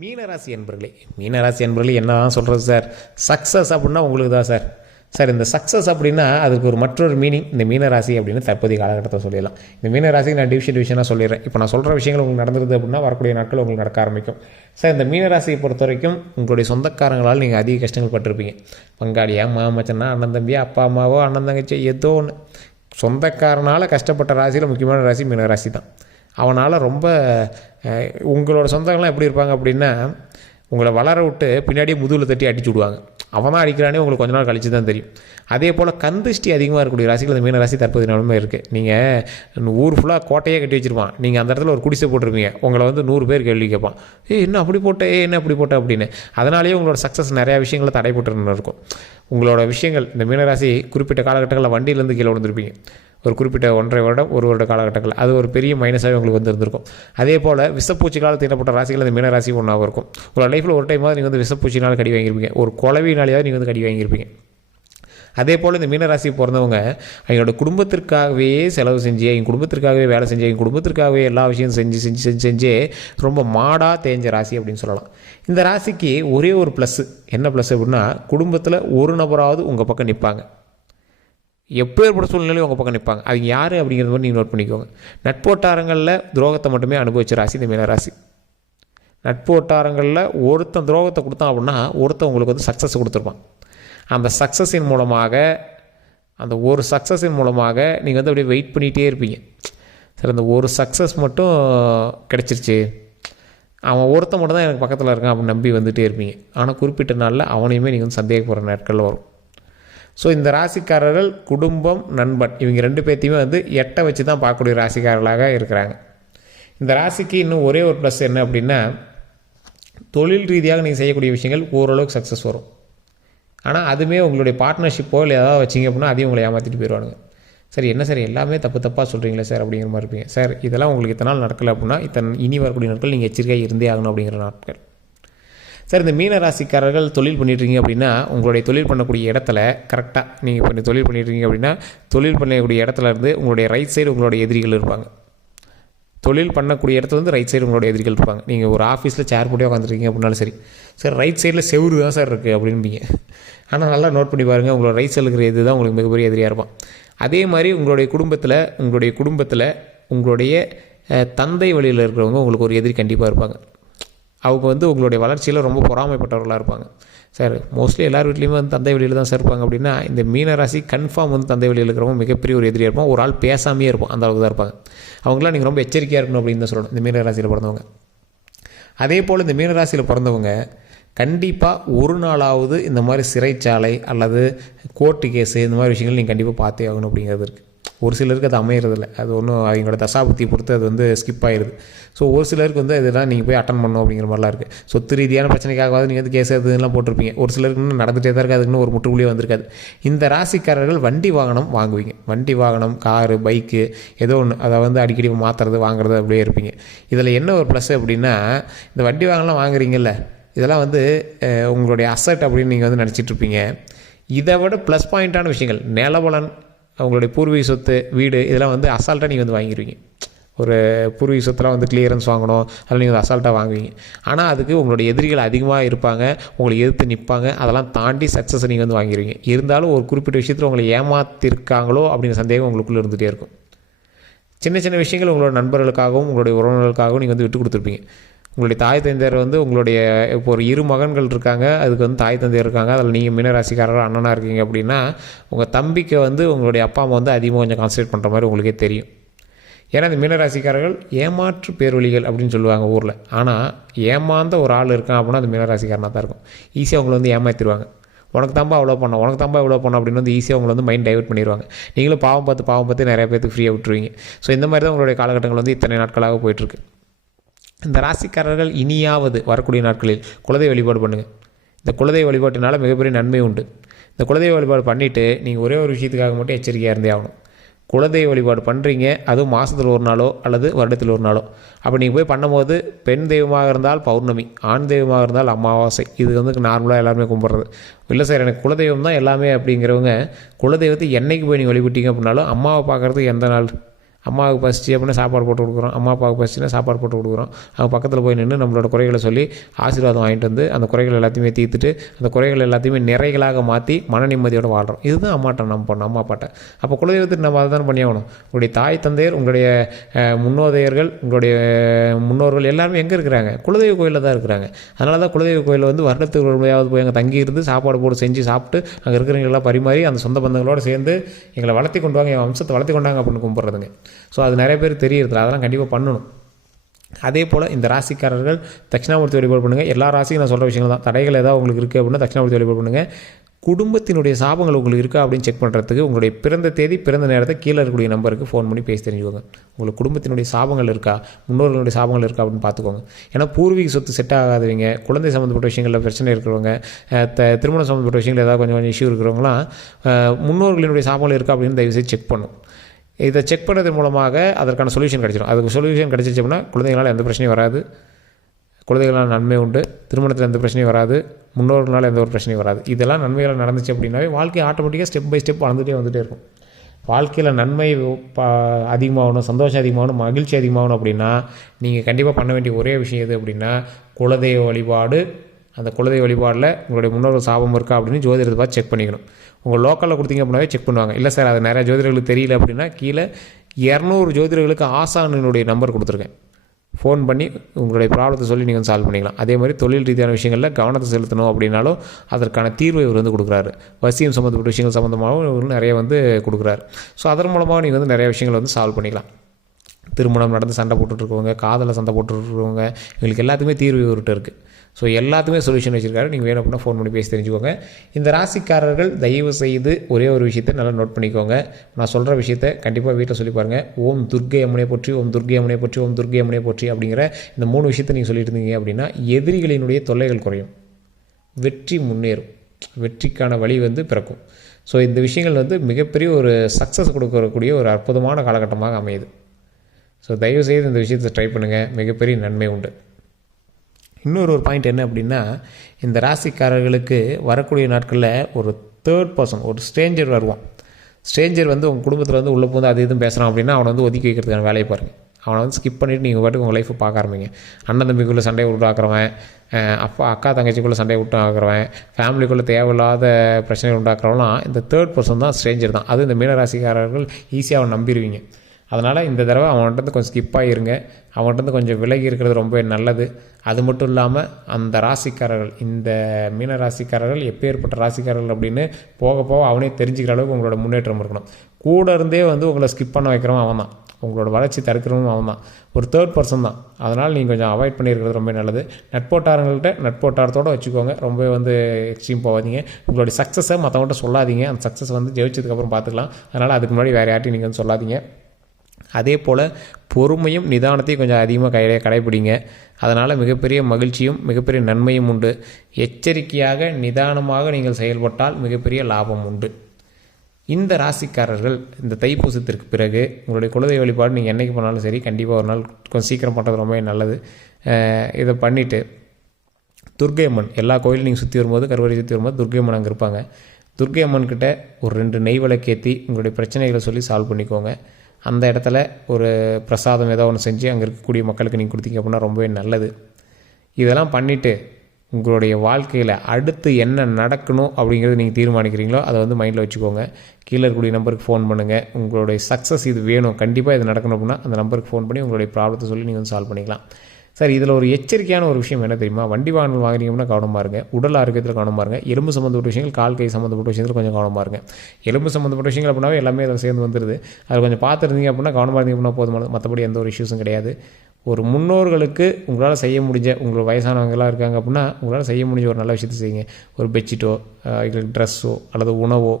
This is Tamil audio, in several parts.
மீனராசி என்பர்களே, மீனராசி என்பர்களே என்ன தான் சொல்கிறது சார்? சக்ஸஸ் அப்படின்னா உங்களுக்கு தான் சார். சார் இந்த சக்ஸஸ் அப்படின்னா அதுக்கு ஒரு மற்றொரு மீனிங் இந்த மீனராசி அப்படின்னு தற்போதைய காலகட்டத்தை சொல்லிடலாம். இந்த மீனராசிக்கு நான் டிவிஷனாக சொல்லிடுறேன். இப்போ நான் சொல்கிற விஷயங்கள் உங்களுக்கு நடந்துருது அப்படின்னா வரக்கூடிய நாட்கள் உங்களுக்கு நடக்க ஆரம்பிக்கும். சார் இந்த மீனராசியை பொறுத்த வரைக்கும் உங்களுடைய சொந்தக்காரங்களால் நீங்கள் அதிக கஷ்டங்கள் பட்டிருப்பீங்க. பங்காளியா, மாமச்சனா, அண்ணன் தம்பியா, அப்பா அம்மாவோ, அண்ணன் தங்கச்சி, ஏதோ ஒன்று சொந்தக்காரனால் கஷ்டப்பட்ட ராசியில் முக்கியமான ராசி மீனராசி தான். அவனால் ரொம்ப உங்களோட சொந்தங்கள்லாம் எப்படி இருப்பாங்க அப்படின்னா, உங்களை வளர விட்டு பின்னாடியே முதுகில் தட்டி அடிச்சு விடுவாங்க. அவன் தான் அடிக்கிறானே உங்களுக்கு கொஞ்ச நாள் கழிச்சு தான் தெரியும். அதே போல் கந்திஷ்டி அதிகமாக இருக்கக்கூடிய ராசிகள் இந்த மீன ராசி தற்போது நிலமை இருக்குது. நீங்கள் ஊர் ஃபுல்லாக கோட்டையே கட்டி வச்சுருப்பான், நீங்கள் அந்த இடத்துல ஒரு குடிசை போட்டிருப்பீங்க, உங்களை வந்து 100 பேர் கேள்வி கேட்பான், என்ன அப்படி போட்ட, என்ன அப்படி போட்ட அப்படின்னு. அதனாலேயே உங்களோட சக்ஸஸ் நிறையா விஷயங்களை தடைப்பட்டு இருக்கும். உங்களோட விஷயங்கள் இந்த மீனராசி குறிப்பிட்ட காலகட்டங்களில் வண்டியிலேருந்து கீழே விழுந்திருப்பீங்க. ஒரு குறிப்பிட்ட 1.5 வருடம் 1 வருட காலகட்டங்கள் அது ஒரு பெரிய மைனஸாகவே உங்களுக்கு வந்து இருந்திருக்கும். அதே போல் விஷப்பூச்சிகளால் தீண்டப்பட்ட ராசிகள் இந்த மீனராசி ஒன்றாக இருக்கும். உங்களோட லைஃப்பில் ஒரு டைமாவது நீங்கள் வந்து விஷப்பூச்சினால் கடி வாங்கியிருப்பீங்க, ஒரு குழவினாலேயாவது நீங்கள் வந்து கடி வாங்கியிருப்பீங்க. அதே போல் இந்த மீனராசி பிறந்தவங்க அவங்களோட குடும்பத்திற்காகவே செலவு செஞ்சு, எங்கள் குடும்பத்திற்காகவே வேலை செஞ்சு, எங்கள் குடும்பத்திற்காகவே எல்லா விஷயம் செஞ்சு ரொம்ப மாடாக தேஞ்ச ராசி அப்படின்னு சொல்லலாம். இந்த ராசிக்கு ஒரே ஒரு ப்ளஸ்ஸு, என்ன ப்ளஸ் அப்படின்னா, குடும்பத்தில் ஒரு நபராவது உங்கள் பக்கம் நிற்பாங்க. எப்பேற்பட்ட சூழ்நிலையும் உங்கள் பக்கம் நிற்பாங்க. அது யார் அப்படிங்கிறது மாதிரி நீங்கள் நோட் பண்ணிக்கோங்க. நட்பு வட்டாரங்களில் துரோகத்தை மட்டுமே அனுபவிச்ச ராசி இந்த மீனராசி. நட்பு வட்டாரங்களில் ஒருத்தன் துரோகத்தை கொடுத்தான் அப்படின்னா ஒருத்தன் உங்களுக்கு வந்து சக்ஸஸ் கொடுத்துருப்பான். அந்த சக்ஸஸின் மூலமாக, அந்த ஒரு சக்ஸஸின் மூலமாக நீங்கள் வந்து அப்படியே வெயிட் பண்ணிகிட்டே இருப்பீங்க. சரி, அந்த ஒரு சக்ஸஸ் மட்டும் கிடச்சிருச்சு, அவன் ஒருத்தன் மட்டும் தான் எனக்கு பக்கத்தில் இருக்கான் அப்படின்னு நம்பி வந்துகிட்டே இருப்பீங்க. ஆனால் குறிப்பிட்ட நாளில் அவனையுமே நீங்கள் வந்து சந்தேகப்படுற நாட்களில் வரும். ஸோ இந்த ராசிக்காரர்கள் குடும்பம், நண்பன் இவங்க 2 பேர்த்தையுமே வந்து எட்ட வச்சு தான் பார்க்கக்கூடிய ராசிக்காரர்களாக இருக்கிறாங்க. இந்த ராசிக்கு இன்னும் ஒரே ஒரு ப்ளஸ் என்ன அப்படின்னா, தொழில் ரீதியாக நீங்கள் செய்யக்கூடிய விஷயங்கள் ஓரளவுக்கு சக்ஸஸ் வரும். ஆனால் அதுவுமே உங்களுடைய பார்ட்னர்ஷிப்போ இல்லை ஏதாவது வச்சிங்க அப்படின்னா அதையும் உங்களை ஏமாற்றிட்டு போயிடுவானுங்க. சரி, என்ன சார் எல்லாமே தப்பாக சொல்கிறீங்களே சார் அப்படிங்கிற மாதிரி இருப்பீங்க. சார் இதெல்லாம் உங்களுக்கு இத்தனை நாள் நடக்கலை அப்படின்னா இனி வரக்கூடிய நாட்கள் நீங்கள் எச்சரிக்கையாக இருந்தே ஆகணும் அப்படிங்கிற நாட்கள். சார் இந்த மீன ராசிக்காரர்கள் தொழில் பண்ணிட்டுருக்கீங்க அப்படின்னா, உங்களுடைய தொழில் பண்ணக்கூடிய இடத்துல கரெக்டாக நீங்கள் இப்போ தொழில் பண்ணிட்டுருக்கீங்க அப்படின்னா, தொழில் பண்ணக்கூடிய இடத்துல இருந்து உங்களுடைய ரைட் சைடு உங்களுடைய எதிரிகள் இருப்பாங்க. தொழில் பண்ணக்கூடிய இடத்துல வந்து ரைட் சைடு உங்களுடைய எதிரிகள் இருப்பாங்க. நீங்கள் ஒரு ஆஃபீஸில் சேர் போட்டே உட்காந்துருக்கீங்க அப்படின்னாலும் சரி, சார் ரைட் சைடில் செவுரு தான் சார் இருக்குது அப்படின்பீங்க. ஆனால் நல்லா நோட் பண்ணி பாருங்கள், உங்களோட ரைட் சைடில் இருக்கிற இது தான் உங்களுக்கு மிகப்பெரிய எதிரியாக இருப்பான். அதே மாதிரி உங்களுடைய குடும்பத்தில் உங்களுடைய தந்தை வழியில் இருக்கிறவங்க உங்களுக்கு ஒரு எதிரி கண்டிப்பாக இருப்பாங்க. அவங்க வந்து உங்களுடைய வளர்ச்சியில் ரொம்ப பொறாமைப்பட்டவர்களாக இருப்பாங்க. சார் மோஸ்ட்லி எல்லார் வீட்லேயுமே வந்து தந்தை வழியில் தான் சார் இருப்பாங்க அப்படின்னா, இந்த மீனராசி கன்ஃபார்ம் வந்து தந்தை வழியில் இருக்கிறவங்க மிகப்பெரிய ஒரு எதிரியாக இருப்பான். ஒரு ஆள் பேசாமையே இருப்பான், அந்த அளவுக்கு தான் இருப்பாங்க. அவங்களாம் நீங்கள் ரொம்ப எச்சரிக்கையாக இருக்கணும் அப்படின்னு தான் சொல்லணும் இந்த மீனராசியில் பிறந்தவங்க. அதே போல் இந்த மீனராசியில் பிறந்தவங்க கண்டிப்பாக ஒரு நாளாவது இந்த மாதிரி சிறைச்சாலை அல்லது கோர்ட்டு கேஸு இந்த மாதிரி விஷயங்கள் நீங்கள் கண்டிப்பாக பார்த்தே ஆகணும் அப்படிங்கிறது இருக்குது. ஒரு சிலருக்கு அது அமையிறதில்ல, அது ஒன்றும் அவங்களோட தசாபுத்தியை பொறுத்து அது வந்து ஸ்கிப் ஆகிடுது. ஸோ ஒரு சிலருக்கு வந்து இதெல்லாம் நீங்கள் போய் அட்டன் பண்ணணும் அப்படிங்கிற மாதிரிலாம் இருக்குது. சொத்து ரீதியான பிரச்சனைக்காகவாது நீங்கள் வந்து கேஸ் எதுலாம் போட்டிருப்பீங்க. ஒரு சிலருக்கு இன்னும் நடந்துகிட்டே தான் இருக்குது, அதுக்குன்னு ஒரு முற்றுப்புள்ளியே வந்திருக்காது. இந்த ராசிக்காரர்கள் வண்டி வாகனம் வாங்குவீங்க. வண்டி வாகனம், காரு, பைக்கு ஏதோ ஒன்று அதை வந்து அடிக்கடி மாற்றுறது வாங்குறது அப்படியே இருப்பீங்க. இதில் என்ன ஒரு ப்ளஸ் அப்படின்னா, இந்த வண்டி வாகனம்லாம் வாங்குறீங்கல்ல, இதெல்லாம் வந்து உங்களுடைய அசட் அப்படின்னு நீங்கள் வந்து நினச்சிட்ருப்பீங்க. இதை விட ப்ளஸ் பாயிண்ட்டான விஷயங்கள், நிலவலன், அவங்களுடைய பூர்வீக சொத்து, வீடு, இதெல்லாம் வந்து அசால்ட்டாக நீங்கள் வந்து வாங்கிடுவீங்க. ஒரு பூர்வீக சொத்துலாம் வந்து கிளியரன்ஸ் வாங்கணும், அதில் நீங்கள் வந்து அசால்ட்டாக வாங்குவீங்க. ஆனால் அதுக்கு உங்களுடைய எதிரிகள் அதிகமாக இருப்பாங்க, உங்களை எதிர்த்து நிற்பாங்க. அதெல்லாம் தாண்டி சக்ஸஸை நீங்கள் வந்து வாங்கிடுவீங்க. இருந்தாலும் ஒரு குறிப்பிட்ட விஷயத்தில் உங்களை ஏமாத்திருக்காங்களோ அப்படிங்கிற சந்தேகம் உங்களுக்குள்ளே இருந்துகிட்டே இருக்கும். சின்ன சின்ன விஷயங்கள் உங்களோட நண்பர்களுக்காகவும் உங்களுடைய உறவினர்களுக்காகவும் நீங்கள் வந்து விட்டு கொடுத்துருப்பீங்க. உங்களுடைய தாய் தந்தையர் வந்து உங்களுடைய இப்போ ஒரு 2 மகன்கள் இருக்காங்க, அதுக்கு வந்து தாய் தந்தையர் இருக்காங்க, அதில் நீங்கள் மீனராசிக்காரர்கள் அண்ணனாக இருக்கீங்க அப்படின்னா, உங்கள் தம்பிக்கு வந்து உங்களுடைய அப்பா அம்மா வந்து அதிகமாக கொஞ்சம் கான்சன்ட்ரேட் பண்ணுற மாதிரி உங்களுக்கே தெரியும். ஏன்னா இந்த மீனராசிக்காரர்கள் ஏமாற்று பேரொழிகள் அப்படின்னு சொல்லுவாங்க ஊரில். ஆனால் ஏமாந்த ஒரு ஆள் இருக்கான் அப்படின்னா அது மீனராசிக்காரனாக தான் இருக்கும். ஈஸியாக அவங்களை வந்து ஏமாற்றிடுவாங்க. உனக்கு தாம்பா அவ்வளோ பண்ணோம் அப்படின்னு வந்து ஈஸியாக அவங்களை வந்து மைண்ட் டைவர்ட் பண்ணிடுவாங்க. நீங்களும் பாவம் பார்த்து நிறைய பேருக்கு ஃப்ரீயாக விட்டுருவீங்க. ஸோ இந்த மாதிரி தான் உங்களுடைய காலகட்டங்கள் வந்து இத்தனை நாட்களாக போயிட்டுருக்கு. இந்த ராசிக்காரர்கள் இனியாவது வரக்கூடிய நாட்களில் குலதெய்வ வழிபாடு பண்ணுங்கள். இந்த குலதெய்வ வழிபாட்டினால மிகப்பெரிய நன்மை உண்டு. இந்த குலதெய்வ வழிபாடு பண்ணிவிட்டு நீங்கள் ஒரே ஒரு விஷயத்துக்காக மட்டும் எச்சரிக்கையாக இருந்தே ஆகணும். குலதெய்வ வழிபாடு பண்ணுறீங்க, அதுவும் மாதத்தில் ஒரு நாளோ அல்லது வருடத்தில் ஒரு நாளோ, அப்போ நீங்கள் போய் பண்ணும்போது பெண் தெய்வமாக இருந்தால் பௌர்ணமி, ஆண் தெய்வமாக இருந்தால் அமாவாசை, இது வந்து நார்மலாக எல்லாருமே கும்பிட்றது. இல்லை சார் எனக்கு குலதெய்வம் தான் எல்லாமே அப்படிங்கிறவங்க, குலதெய்வத்தை என்றைக்கு போய் நீங்கள் வழிபட்டீங்க அப்படின்னாலும் அம்மாவை பார்க்குறதுக்கு எந்த நாள், அம்மாவுக்கு பசிச்சு அப்படின்னா சாப்பாடு போட்டு கொடுக்குறோம், அம்மா அப்பாவுக்கு பசிச்சுன்னா சாப்பாடு போட்டு கொடுக்குறோம். அவங்க பக்கத்தில் போய் நின்று நம்மளோட குறைகளை சொல்லி ஆசீர்வாதம் வாங்கிட்டு வந்து அந்த குறைகள் எல்லாத்தையுமே தீர்த்துட்டு அந்த குறைகள் எல்லாத்தையுமே நிறைகளாக மாற்றி மன நிம்மதியோடு வாழ்கிறோம். இதுதான் அம்மாட்ட நம்ம பண்ணணும், அம்மா அப்பாட்ட. அப்போ குலதெய்வத்துக்கு நம்ம அதை தான் பண்ணி ஆகணும். உங்களுடைய தாய் தந்தையர், உங்களுடைய முன்னோதையர்கள், உங்களுடைய முன்னோர்கள் எல்லாருமே எங்கே இருக்கிறாங்க? குலதெய்வ கோயிலில் தான் இருக்கிறாங்க. அதனால தான் குலதெய்வ கோயிலில் வந்து வருடத்துக்கு ஒரு முறையாவது போய் அங்கே தங்கி இருந்து சாப்பாடு போட்டு செஞ்சு சாப்பிட்டு அங்கே இருக்கிறவங்களெல்லாம் பரிமாறி அந்த சொந்த பந்தங்களோடு சேர்ந்து எங்களை வளர்த்தி கொண்டு வாங்க, என் வம்சத்தை வளர்த்தி கொண்டாங்க அப்படின்னு கும்பிட்றதுங்க. ஸோ அது நிறைய பேர் தெரியறதில்ல, அதெல்லாம் கண்டிப்பாக பண்ணணும். அதே போல் இந்த ராசிக்காரர்கள் தட்சிணாமூர்த்தி வழிபாடு பண்ணுங்கள். எல்லா ராசிக்கும் நான் சொல்கிற விஷயங்கள் தான். தடைகள் ஏதாவது உங்களுக்கு இருக்குது அப்படின்னா தட்சிணாமூர்த்தி வழிபாடு பண்ணுங்கள். குடும்பத்தினுடைய சாபங்கள் உங்களுக்கு இருக்கா அப்படின்னு செக் பண்ணுறதுக்கு உங்களுடைய பிறந்த தேதி, பிறந்த நேரத்தை கீழே இருக்கக்கூடிய நம்பருக்கு ஃபோன் பண்ணி பேசி தெரிஞ்சுக்கோங்க. உங்களுக்கு குடும்பத்தினுடைய சாபங்கள் இருக்கா, முன்னோர்களுடைய சாபங்கள் இருக்கா அப்படின்னு பார்த்துக்கோங்க. ஏன்னா பூர்வீக சொத்து செட் ஆகாதவங்க, குழந்தை சம்மந்தப்பட்ட விஷயங்களில் பிரச்சனை இருக்கிறவங்க, திருமணம் சம்மந்தப்பட்ட விஷயங்கள் ஏதாவது கொஞ்சம் இஷ்யூ இருக்கிறவங்களாம் முன்னோர்களினுடைய சாபங்கள் இருக்கா அப்படின்னு தயவுசெய்து செக் பண்ணும். இதை செக் பண்ணுறது மூலமாக அதற்கான சொல்யூஷன் கிடச்சிடும். அதுக்கு சொல்யூஷன் கிடச்சிச்சு அப்படின்னா குழந்தைகளால் எந்த பிரச்சனையும் வராது, குழந்தைகளால் நன்மை உண்டு, திருமணத்தில் எந்த பிரச்சனையும் வராது, முன்னோர்களால் எந்த ஒரு பிரச்சனையும் வராது. இதெல்லாம் நன்மைகள் நடந்துச்சு அப்படின்னாவே வாழ்க்கை ஆட்டோமேட்டிக்காக ஸ்டெப் பை ஸ்டெப் வந்துகிட்டே இருக்கும். வாழ்க்கையில் நன்மை அதிகமாகணும், சந்தோஷம் அதிகமாகணும், மகிழ்ச்சி அதிகமாகணும் அப்படின்னா நீங்கள் கண்டிப்பாக பண்ண வேண்டிய ஒரே விஷயம் எது அப்படின்னா குலதெய்வ வழிபாடு. அந்த குலதெய்வ வழிபாடில் உங்களுடைய முன்னோர்கள் சாபம் இருக்கா அப்படின்னு ஜோதிடத்தை பார்த்து செக் பண்ணிக்கணும். உங்கள் லோக்கலில் கொடுத்தீங்க அப்படின்னாவே செக் பண்ணுவாங்க. இல்லை சார் அது நிறைய ஜோதிடர்களுக்கு தெரியல அப்படின்னா கீழே 200 ஜோதிடர்களுக்கு ஆசானினுடைய நம்பர் கொடுத்துருக்கேன். ஃபோன் பண்ணி உங்களுடைய ப்ராப்ளத்தை சொல்லி நீங்கள் சால்வ் பண்ணிக்கலாம். அதே மாதிரி தொழில் ரீதியான விஷயங்களில் கவனத்தை செலுத்தணும் அப்படின்னாலும் அதற்கான தீர்வை இவர் வந்து கொடுக்குறாரு. வசியம் சம்மந்தப்பட்ட விஷயங்கள் சம்மந்தமாகவும் இவர் நிறைய வந்து கொடுக்குறாரு. ஸோ அதன் மூலமாக நீங்கள் வந்து நிறைய விஷயங்கள் வந்து சால்வ் பண்ணிக்கலாம். திருமணம் நடந்து சண்டை போட்டுட்ருக்கவங்க, காதலை சண்டை போட்டுட்ருக்கவங்க, இவங்களுக்கு எல்லாத்துக்குமே தீர்வு இவர்கிட்ட இருக்குது. ஸோ எல்லாத்துக்குமே சொல்யூஷன் வச்சுருக்காரு. நீங்கள் வேணும் அப்படின்னா ஃபோன் பண்ணி பேசி தெரிஞ்சுக்கோங்க. இந்த ராசிக்காரர்கள் தயவு செய்து ஒரே ஒரு விஷயத்தை நல்லா நோட் பண்ணிக்கோங்க. நான் சொல்கிற விஷயத்தை கண்டிப்பாக வீட்டில் சொல்லி பாருங்கள். ஓம் துர்க்கை அம்மனை போற்றி, ஓம் துர்க்கை அம்மனை போற்றி, ஓம் துர்க்கை அம்மனை போற்றி அப்படிங்கிற இந்த 3 விஷயத்தை நீங்கள் சொல்லிட்டு இருந்தீங்க அப்படின்னா எதிரிகளினுடைய தொல்லைகள் குறையும், வெற்றி முன்னேறும், வெற்றிக்கான வழி வந்து பிறக்கும். ஸோ இந்த விஷயங்கள் வந்து மிகப்பெரிய ஒரு சக்ஸஸ் கொடுக்கக்கூடிய ஒரு அற்புதமான காலகட்டமாக அமையுது. ஸோ தயவுசெய்து இந்த விஷயத்தை ட்ரை பண்ணுங்கள், மிகப்பெரிய நன்மை உண்டு. இன்னொரு பாயிண்ட் என்ன அப்படின்னா இந்த ராசிக்காரர்களுக்கு வரக்கூடிய நாட்களில் ஒரு தேர்ட் பர்சன், ஒரு ஸ்ட்ரேஞ்சர் வருவான். ஸ்ட்ரேஞ்சர் வந்து உங்கள் குடும்பத்தில் வந்து உள்ளே போது அது எதுவும் பேசுகிறான் அப்படின்னா அவனை வந்து ஒதுக்கி வைக்கிறதுக்கான வேலையை பாருங்கள். அவனை வந்து ஸ்கிப் பண்ணிவிட்டு நீங்கள் பாட்டுக்கு உங்கள் லைஃப்பை பார்க்க ஆரம்பிங்க. அண்ணன் தம்பிக்குள்ளே சண்டையை உண்டாக்குறவன், அக்கா தங்கச்சிக்குள்ளே சண்டையை உண்டாக்குறவன், ஃபேமிலிக்குள்ளே தேவையில்லாத பிரச்சனைகள் உண்டாக்குறவங்களாம் இந்த தேர்ட் பர்சன் தான், ஸ்ட்ரேஞ்சர் தான். அது இந்த மீனராசிக்காரர்கள் ஈஸியாக அவன் நம்பிடுவீங்க. அதனால் இந்த தடவை அவன்கிட்ட கொஞ்சம் ஸ்கிப்பாக இருங்க, அவன்கிட்ட கொஞ்சம் விலகி இருக்கிறது ரொம்ப நல்லது. அது மட்டும் இல்லாமல் அந்த ராசிக்காரர்கள், இந்த மீன ராசிக்காரர்கள் எப்பேற்பட்ட ராசிக்காரர்கள் அப்படின்னு போக போக அவனே தெரிஞ்சுக்கிற அளவுக்கு உங்களோட முன்னேற்றம் இருக்கணும். கூட இருந்தே வந்து உங்களை ஸ்கிப் பண்ண வைக்கிறவன் அவன் தான், உங்களோட வளர்ச்சி தடுக்கிறவனும் அவன் தான், ஒரு தேர்ட் பர்சன் தான். அதனால் நீங்கள் கொஞ்சம் அவாய்ட் பண்ணியிருக்கிறது ரொம்ப நல்லது. நட்போட்டாரங்கள்கிட்ட நட்போட்டாரத்தோடு வச்சுக்கோங்க, ரொம்ப வந்து எக்ஸ்ட்ரீம் போகாதீங்க. உங்களுடைய சக்ஸஸை மற்றவங்கள்ட்ட சொல்லாதீங்க. அந்த சக்ஸஸ் வந்து ஜெயிச்சதுக்கப்புறம் பார்த்துக்கலாம். அதனால் அதுக்கு முன்னாடி வேறு யார்ட்டையும் நீங்கள் வந்து சொல்லாதீங்க. அதே போல் பொறுமையும் நிதானத்தையும் கொஞ்சம் அதிகமாக கடைப்பிடிங்க. அதனால் மிகப்பெரிய மகிழ்ச்சியும் மிகப்பெரிய நன்மையும் உண்டு. எச்சரிக்கையாக நிதானமாக நீங்கள் செயல்பட்டால் மிகப்பெரிய லாபம் உண்டு. இந்த ராசிக்காரர்கள் இந்த தைப்பூசத்திற்கு பிறகு உங்களுடைய குலதெய்வ வழிபாடு நீங்கள் என்றைக்கு பண்ணாலும் சரி, கண்டிப்பாக ஒரு நாள் கொஞ்சம் சீக்கிரம் பண்ணுறது ரொம்ப நல்லது. இதை பண்ணிவிட்டு துர்க்கை அம்மன், எல்லா கோயிலும் நீங்கள் சுற்றி வரும்போது, கருவறை சுற்றி வரும்போது துர்க்கை அம்மன் அங்கே இருப்பாங்க. துர்க்கை அம்மன்கிட்ட ஒரு 2 நெய் விளக்கேற்றி உங்களுடைய பிரச்சனைகளை சொல்லி சால்வ் பண்ணிக்கோங்க. அந்த இடத்துல ஒரு பிரசாதம் ஏதோ ஒன்று செஞ்சு அங்கே இருக்கக்கூடிய மக்களுக்கு நீங்கள் கொடுத்தீங்க அப்படின்னா ரொம்பவே நல்லது. இதெல்லாம் பண்ணிவிட்டு உங்களுடைய வாழ்க்கையில் அடுத்து என்ன நடக்கணும் அப்படிங்கிறது நீங்கள் தீர்மானிக்கிறீங்களோ அதை வந்து மைண்டில் வச்சுக்கோங்க. கீழே இருக்கக்கூடிய நம்பருக்கு ஃபோன் பண்ணுங்கள். உங்களுடைய சக்ஸஸ் இது வேணும், கண்டிப்பாக இது நடக்கணும் அப்படின்னா அந்த நம்பருக்கு ஃபோன் பண்ணி உங்களுடைய ப்ராப்ளத்தை சொல்லி நீங்கள் வந்து சால்வ் பண்ணிக்கலாம். சார் இதில் ஒரு எச்சரிக்கையான ஒரு விஷயம் என்ன தெரியுமா? வண்டி வாகனங்கள் வாங்குறீங்கன்னா கவனமாக இருங்க. உடல் ஆரோக்கியத்தில் கவனமாக இருங்க. எலும்பு சம்மந்தப்பட்ட விஷயங்கள், கால் கை சம்மந்தப்பட்ட விஷயத்தில் கொஞ்சம் கவனமாக இருங்க. எலும்பு சம்மந்தப்பட்ட விஷயங்கள் அப்படின்னாவே எல்லாமே அதில் சேர்ந்து வந்துடுது. அதில் கொஞ்சம் பார்த்துருந்தீங்க அப்படின்னா, கவனமாக இருந்தீங்க அப்படின்னா போதுமானது. மற்றபடி எந்த ஒரு இஷ்யூஸும் கிடையாது. ஒரு முன்னோர்களுக்கு உங்களால் செய்ய முடிஞ்ச, உங்களோட வயசானவங்களாம் இருக்காங்க அப்படின்னா உங்களால் செய்ய முடிஞ்ச ஒரு நல்ல விஷயத்தை செய்யுங்க. ஒரு பெட்ஷீட்டோ, எங்களுக்கு ட்ரெஸ்ஸோ அல்லது உணவோ,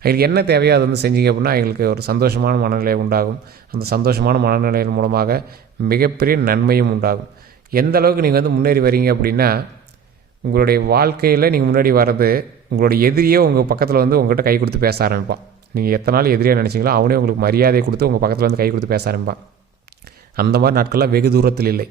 அவங்களுக்கு என்ன தேவையோ அதை வந்து செஞ்சீங்க அப்படின்னா எங்களுக்கு ஒரு சந்தோஷமான மனநிலை உண்டாகும். அந்த சந்தோஷமான மனநிலையின் மூலமாக மிகப்பெரிய நன்மையும் உண்டாகும். எந்த அளவுக்கு நீங்கள் வந்து முன்னேறி வரீங்க அப்படின்னா, உங்களுடைய வாழ்க்கையில் நீங்கள் முன்னாடி வர்றது உங்களுடைய எதிரியே உங்கள் பக்கத்தில் வந்து உங்கள்கிட்ட கை கொடுத்து பேச ஆரம்பிப்பான். நீங்கள் எத்தனை நாள் எதிரியாக நினச்சிங்களோ அவனே உங்களுக்கு மரியாதையை கொடுத்து உங்கள் பக்கத்தில் வந்து கை கொடுத்து பேச ஆரம்பிப்பான். அந்த மாதிரி நாட்கள்லாம் வெகு தூரத்தில் இல்லை.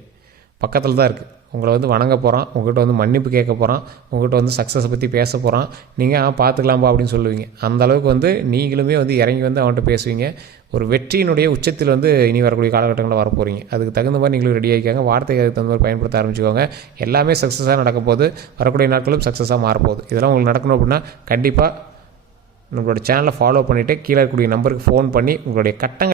பக்கத்தில் தான் இருக்குது. உங்களை வந்து வணங்க போகிறான், உங்கள்கிட்ட வந்து மன்னிப்பு கேட்க போகிறான், உங்கள்கிட்ட வந்து சக்ஸஸை பற்றி பேச போகிறான். நீங்கள் பார்த்துக்கலாம்பா அப்படின்னு சொல்லுவீங்க. அந்த அளவுக்கு வந்து நீங்களுமே வந்து இறங்கி வந்து அவன்கிட்ட பேசுவீங்க. ஒரு வெற்றியினுடைய உச்சத்தில் வந்து இனி வரக்கூடிய காலகட்டங்களில் வரப்போகிறீங்க. அதுக்கு தகுந்த மாதிரி நீங்களும் ரெடி ஆகிக்காங்க. வார்த்தைக்கு அதுக்கு தகுந்த மாதிரி பயன்படுத்த ஆரம்பிச்சுக்கோங்க. எல்லாமே சக்ஸஸாக நடக்க போகுது. வரக்கூடிய நாட்களும் சக்ஸஸாக மாறப்போகுது. இதெல்லாம் உங்களுக்கு நடக்கணும் அப்படின்னா கண்டிப்பாக நம்மளோட சேனலை ஃபாலோ பண்ணிவிட்டு கீழே இருக்கக்கூடிய நம்பருக்கு ஃபோன் பண்ணி உங்களுடைய கட்டங்கள்